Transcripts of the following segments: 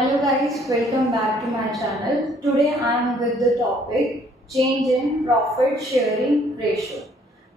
Hello guys, welcome back to my channel. Today I am with the topic change in profit sharing ratio.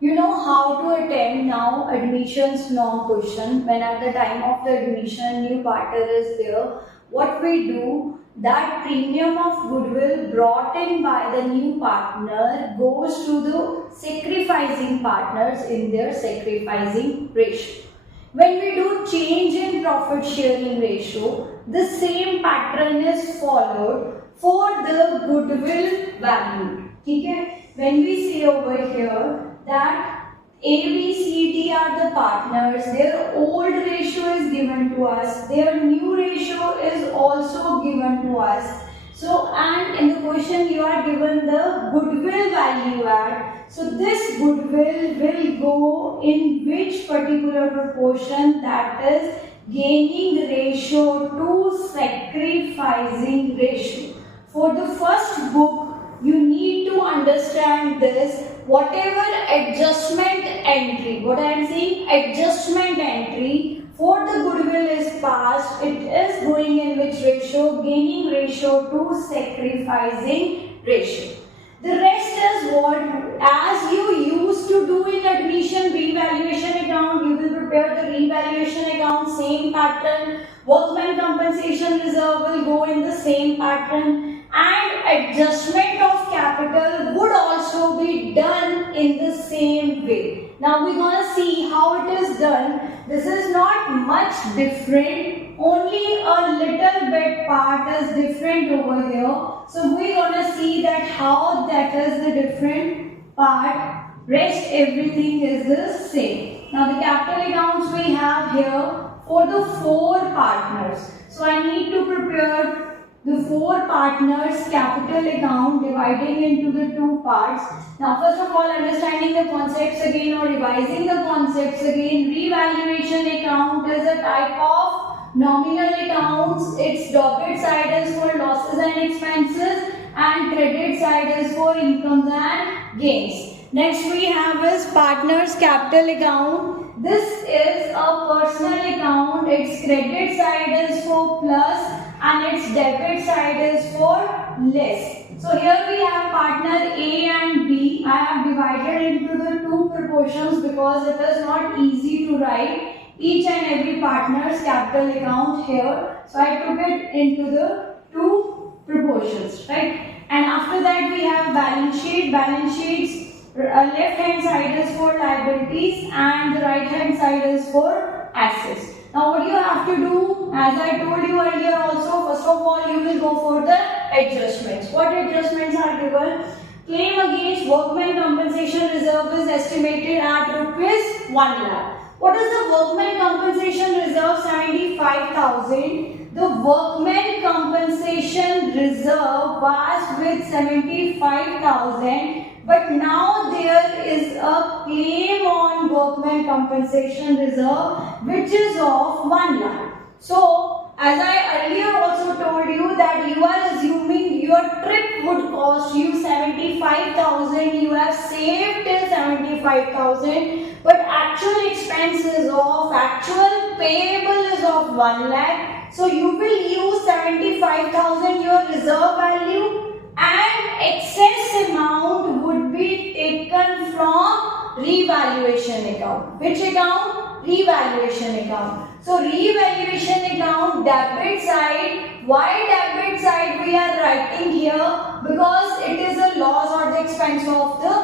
You know how to attempt now admissions norm question when at the time of the admission new partner is there. What we do, that premium of goodwill brought in by the new partner goes to the sacrificing partners in their sacrificing ratio. When we do change in profit sharing ratio, the same pattern is followed for the goodwill value. Okay? When we say over here that A, B, C, D are the partners, their old ratio is given to us, their new ratio is also given to us. So, and in the question you are given the goodwill value add. So, this goodwill will go in which particular proportion, that is gaining ratio to sacrificing ratio. For the first book, you need to understand this. Whatever adjustment entry, what I am saying, adjustment entry for the goodwill is passed, it is going in which ratio? Gaining ratio to sacrificing ratio. The rest is what, as you used to do in admission revaluation account, you will prepare the revaluation account, same pattern. Workman compensation reserve will go in the same pattern, and adjustment of capital would also be done in the same way. Now we're gonna see how it is done. This is not much different, only a little bit part is different over here. So we're gonna see that how that is the different part. Rest everything is the same. Now the capital accounts we have here for the 4 partners. So I need to prepare the 4 partners capital account dividing into the 2 parts. Now first of all, understanding the concepts again or revising the concepts again. Revaluation account is a type of nominal accounts. Its debit side is for losses and expenses and credit side is for incomes and gains. Next we have is partners capital account. This is a personal account. Its credit side is for plus and its debit side is for less. So here we have partner A and B. I have divided into the 2 proportions because it is not easy to write each and every partner's capital account here. So I took it into the 2 proportions, right? And after that we have balance sheet. Balance sheets, left hand side is for liabilities and the right hand side is for assets. Now what you have to do, as I told you earlier also, first of all you will go for the adjustments. What adjustments are given? Claim against workman compensation reserve is estimated at rupees 1 lakh. What is the workman compensation reserve? 75,000. The workman compensation reserve was with 75,000. But now there is a claim on workman compensation reserve which is of 1 lakh. So, as I earlier also told you that you are assuming your trip would cost you 75,000, you have saved till 75,000, but actual expenses of, actual payable is of 1 lakh. So, you will use 75,000 your reserve value and excess amount would be taken from revaluation account. Which account? Revaluation account. So revaluation account debit side. Why debit side we are writing here? Because it is a loss or the expense of the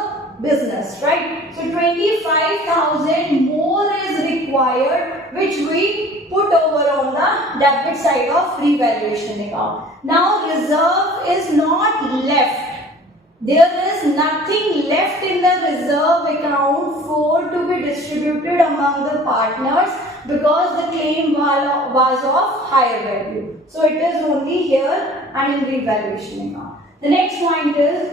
business, right? So 25,000 more is required, which we put over on the debit side of revaluation account. Now reserve is not left. There is nothing left in the reserve account for to be distributed among the partners because the claim was of higher value. So it is only here and in revaluation account. The next point is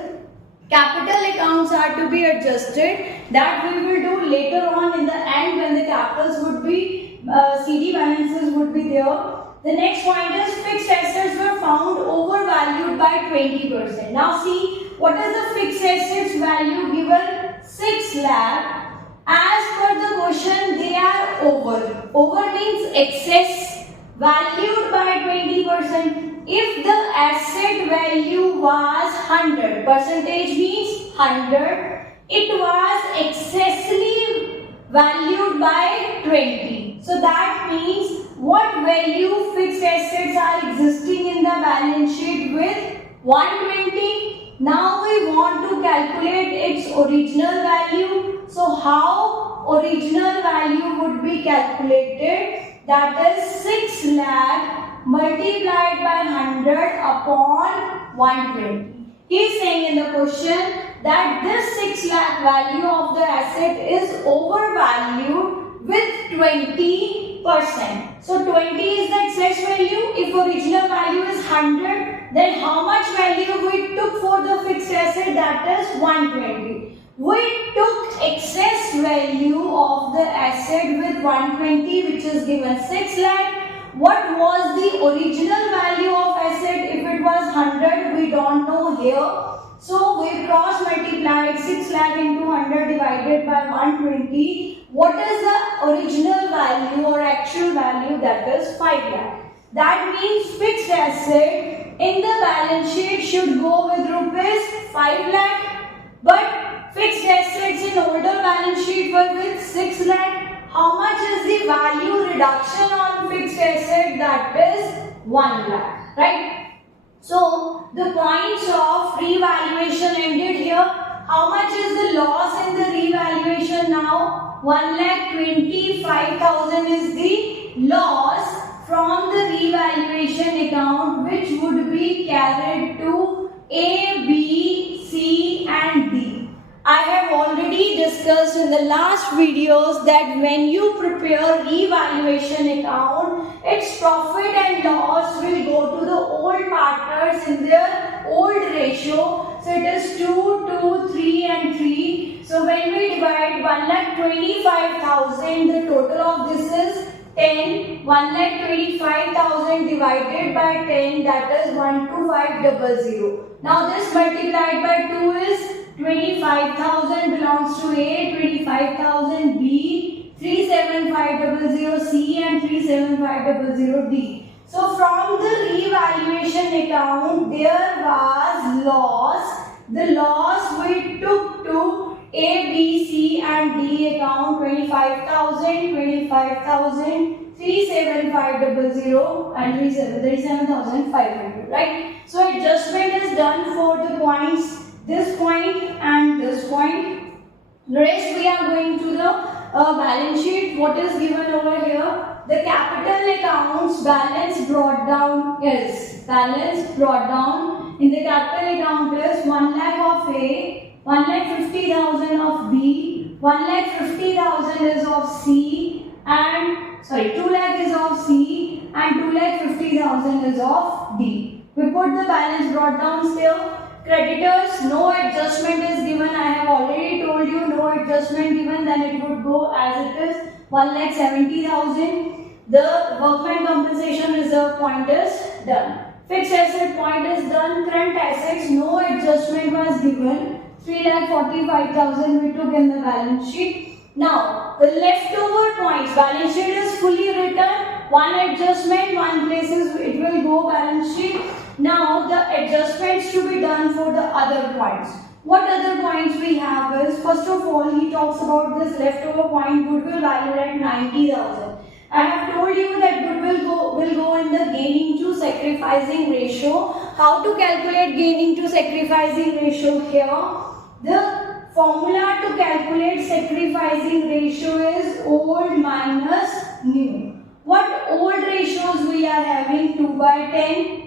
capital accounts are to be adjusted. That we will do later on in the end when the capitals would be, CD balances would be there. The next point is fixed assets were found overvalued by 20%. Now see, what is the fixed assets value given? 6 lakh. As per the question, they are over. Over means excess. Valued by 20%, 20%. If the asset value was 100, percentage means 100, it was excessively valued by 20. So that means what value fixed assets are existing in the balance sheet with 120. Now we want to calculate its original value. So how original value would be calculated? That is 6 lakh multiplied by 100 upon 120. He is saying in the question that this 6 lakh value of the asset is overvalued with 20%. So 20 is the excess value. If original value is 100, then how much value we took for the fixed asset? That is 120. We took excess value of the asset with 120, which is given 6 lakh. What was the original value of asset? If it was 100, we don't know here. So we cross multiplied 6 lakh into 100 divided by 120. What is the original value or actual value? That is 5 lakh. That means fixed asset in the balance sheet should go with rupees 5 lakh. But fixed assets in older balance sheet were with 6 lakh. How much is the value reduction on fixed asset? That is 1 lakh. Right? So the points of revaluation ended here. How much is the loss in the revaluation now? 1,25,000 is the loss from the revaluation account, which would be carried to A, B, C and D. I have already discussed in the last videos that when you prepare revaluation account, its profit and loss will go to the old partners in their old ratio. So it is 2, 2, 3 and 3. So when we divide 1,25,000, the total of this is 10. 1,25,000 divided by 10, that is 12500. Now this multiplied by 2 is 25,000 belongs to A, 25,000 B, 37500 C and 37500 D. So from the revaluation account there was loss. The loss we took to A, B, C and D account, 25,000, 25,000, 37500 and 37,500, right? So adjustment is done for the points, this point and this point. Rest we are going to the balance sheet. What is given over here? The capital accounts balance brought down is, balance brought down in the capital account is 1 lakh of A, 1,50,000 of B, 1,50,000 is of C and 2 lakh is of C and 2,50,000 is of D. We put the balance brought down still. Creditors, no adjustment is given. I have already told you no adjustment given, then it would go as it is, 1,70,000. The workman compensation reserve point is done. Fixed asset point is done. Current assets, no adjustment was given. 3,45,000 we took in the balance sheet. Now, the leftover points, balance sheet is fully written. One adjustment, one places it will go balance sheet. Now, the adjustments to be done for the other points. What other points we have is, first of all, he talks about this leftover point, goodwill valued at 90,000. I have told you that goodwill will go in the gaining to sacrificing ratio. How to calculate gaining to sacrificing ratio here? The formula to calculate sacrificing ratio is old minus new. What old ratios we are having? 2 by 10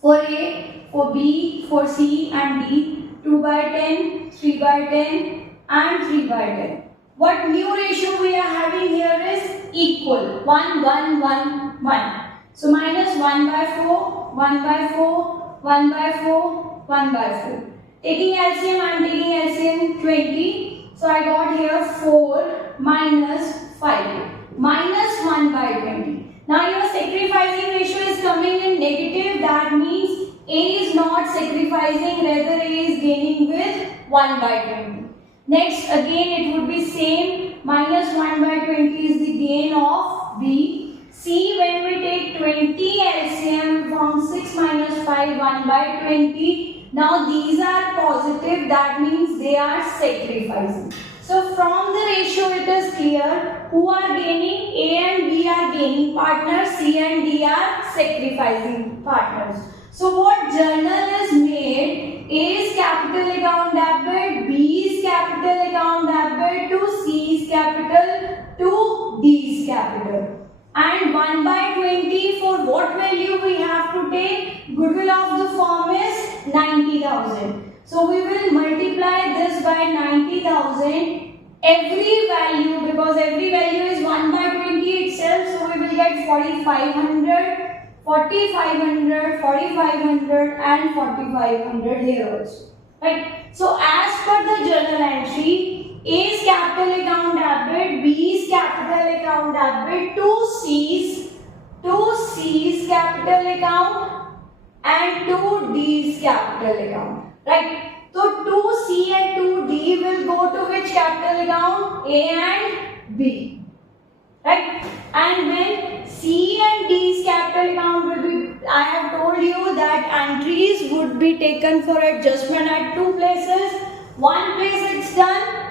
for A, for B, for C and D. 2 by 10, 3 by 10 and 3 by 10. What new ratio we are having here is equal. 1, 1, 1, 1. So minus 1 by 4, 1 by 4, 1 by 4, 1 by 4. Taking LCM, I am taking LCM 20. So I got here 4 minus 5. Minus 1 by 20. Now your sacrificing ratio is coming in negative. That means A is not sacrificing, rather A is gaining with 1 by 20. Next again it would be same. Minus 1 by 20 is the gain of B. See, when we take 20 LCM from 6 minus 5, 1 by 20. Now these are positive, that means they are sacrificing. So from the ratio it is clear who are gaining. A and B are gaining partners, C and D are sacrificing partners. So what journal is made? A is capital account debit, B is capital account debit to C is capital to D is capital. And 1 by 20, for what value we have to take? Goodwill of the firm is 90,000. So we will multiply this by 90,000. Every value, because every value is 1 by 20 itself, so we will get 4,500, 4,500, 4,500 and 4,500 here also. Right? So as per the journal entry, A is capital account debit, B is capital account debit, to C's capital account and to D's capital account. Right? So 2C and 2D will go to which capital account? A and B. Right? And when C and D's capital account will be, I have told you that entries would be taken for adjustment at two places. One place it's done.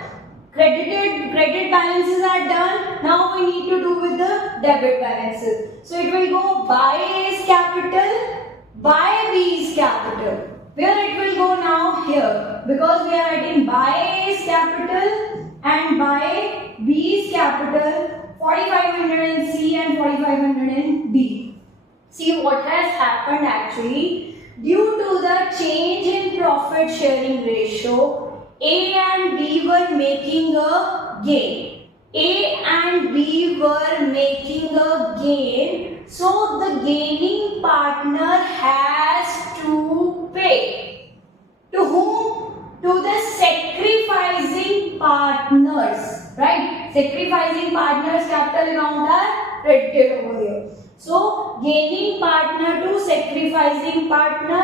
Credit balances are done. Now we need to do with the debit balances. So it will go by A's capital, by B's capital. Where it will go now? Here. Because we are adding by A's capital and by B's capital, 4,500 in C and 4,500 in D. See what has happened actually. Due to the change in profit sharing ratio, A and B were making a gain. A and B were making a gain. So the gaining partner has to pay. To whom? To the sacrificing partners. Right? Sacrificing partners capital account are credited over here. So gaining partner to sacrificing partner.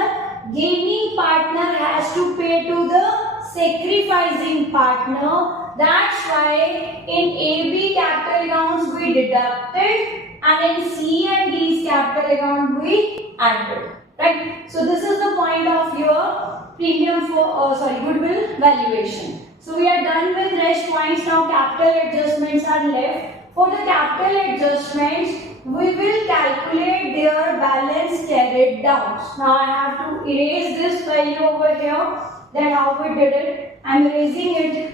Gaining partner has to pay to the sacrificing partner. That's why in AB capital accounts we deducted and in C and D's capital account we added. Right? So this is the point of your premium for goodwill valuation. So we are done with rest points. Now capital adjustments are left. For the capital adjustments, we will calculate their balance carried down. Now I have to erase this value over here. Then how we did it? I am erasing it.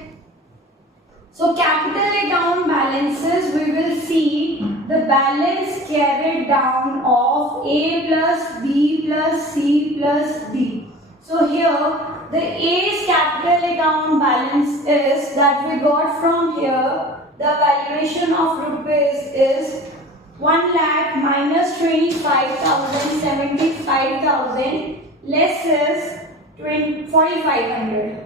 So capital account balances, we will see the balance carried down of A plus B plus C plus D. So here the A's capital account balance is that we got from here. The valuation of rupees is 1 lakh minus 25,000, 75,000 less is 4,500.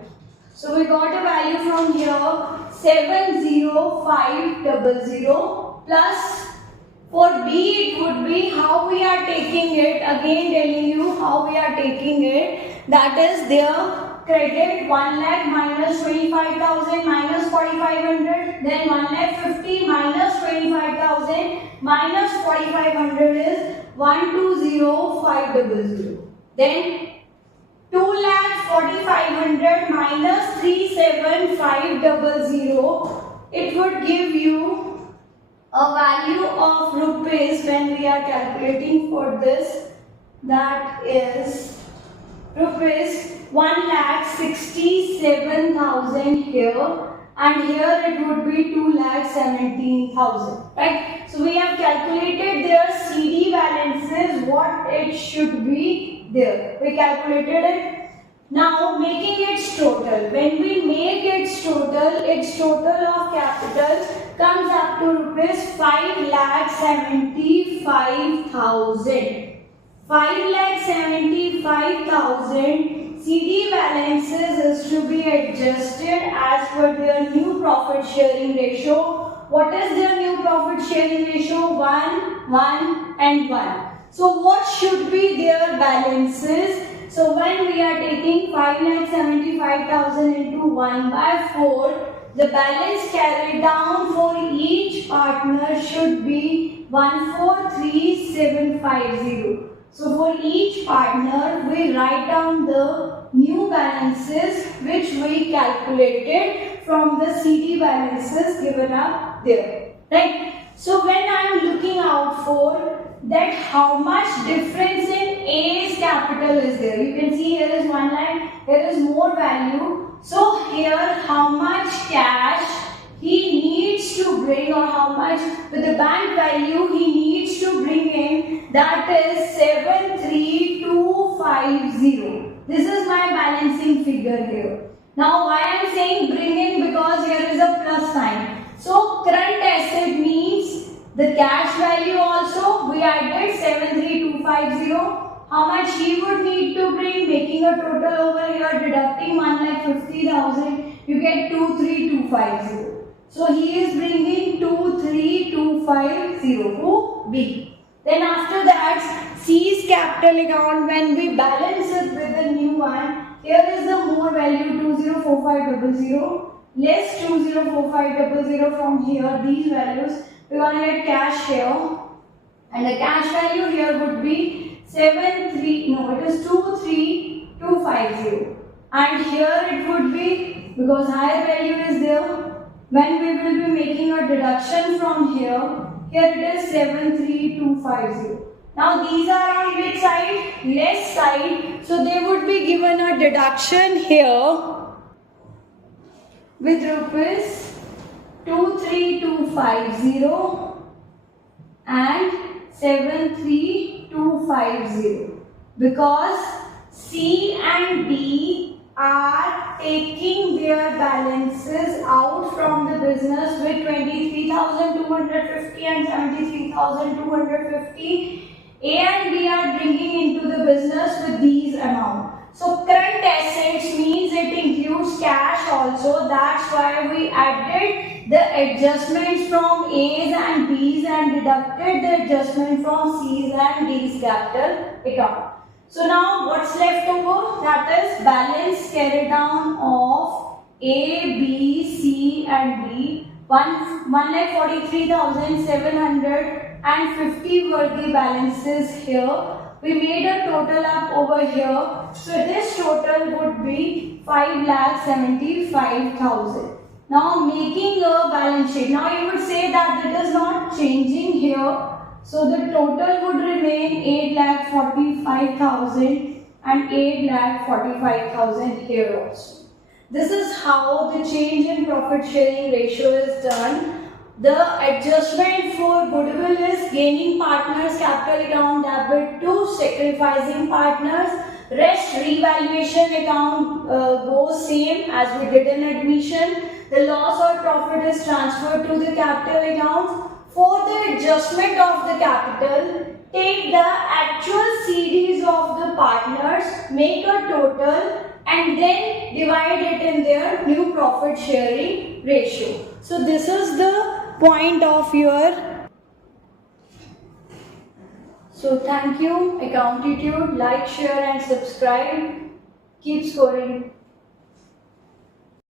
So we got a value from here 70500 plus for B it would be how we are taking it, again telling you how we are taking it, that is their credit 1 lakh minus 25,000 minus 4,500, then 1 lakh 50 minus 25,000 minus 4,500 is 120,500. Then 2 lakh 4,500 minus 37,500, it would give you a value of rupees when we are calculating for this, that is rupees 1,67,000 here, and here it would be 2,17,000. Right? So we have calculated their CD balances, what it should be there. We calculated it. Now making its total. When we make its total of capital comes up to rupees 5,75,000. 5,75,000 CD balances is to be adjusted as per their new profit sharing ratio. What is their new profit sharing ratio? 1, 1 and 1. So what should be their balances? So when we are taking 5,75,000 into 1 by 4, the balance carried down for each partner should be 143,750. So for each partner, we write down the new balances which we calculated from the CD balances given up there. Right? So when I am looking out for that how much difference in A's capital is there. You can see here is one line, here is more value. So here how much cash he needs to bring, or how much with the bank value he needs to bring in, that is 73250. This is my balancing figure here. Now why I am saying bring in, because here is a plus sign. So current asset means the cash value also we added 73250. How much he would need to bring, making a total over here, deducting 1,50,000, you get 23,250. So he is bringing 23,250 to B. Then after that, C's capital account, when we balance it with the new one, here is the more value 204500 less 204500 from here, these values, we want to get cash here, and the cash value here would be 23,250, and here it would be, because higher value is there, when we will be making a deduction from here, here it is 73250. Now these are on which side? Less side, so they would be given a deduction here with rupees 23250 and 73250, because C and D are taking their balances out from the business with 23,250 and 73,250. A and B are bringing into the business with these amounts. So current assets means it includes cash also. That's why we added the adjustments from A's and B's and deducted the adjustment from C's and D's capital account. So now what's left over? That is balance carried down of A, B, C and D. 1,43,750 were the balances here. We made a total up over here. So this total would be 5,75,000. Now making a balance sheet. Now you would say that it is not changing here. So the total would remain 8,45,000 and 8,45,000 here also. This is how the change in profit sharing ratio is done. The adjustment for goodwill is gaining partners capital account debit to sacrificing partners. Rest revaluation account goes same as we did in admission. The loss or profit is transferred to the capital account. For the adjustment of the capital, take the actual CDs of the partners, make a total and then divide it in their new profit sharing ratio. So this is the point of your. So thank you, Accountancy. Like, share and subscribe. Keep scoring.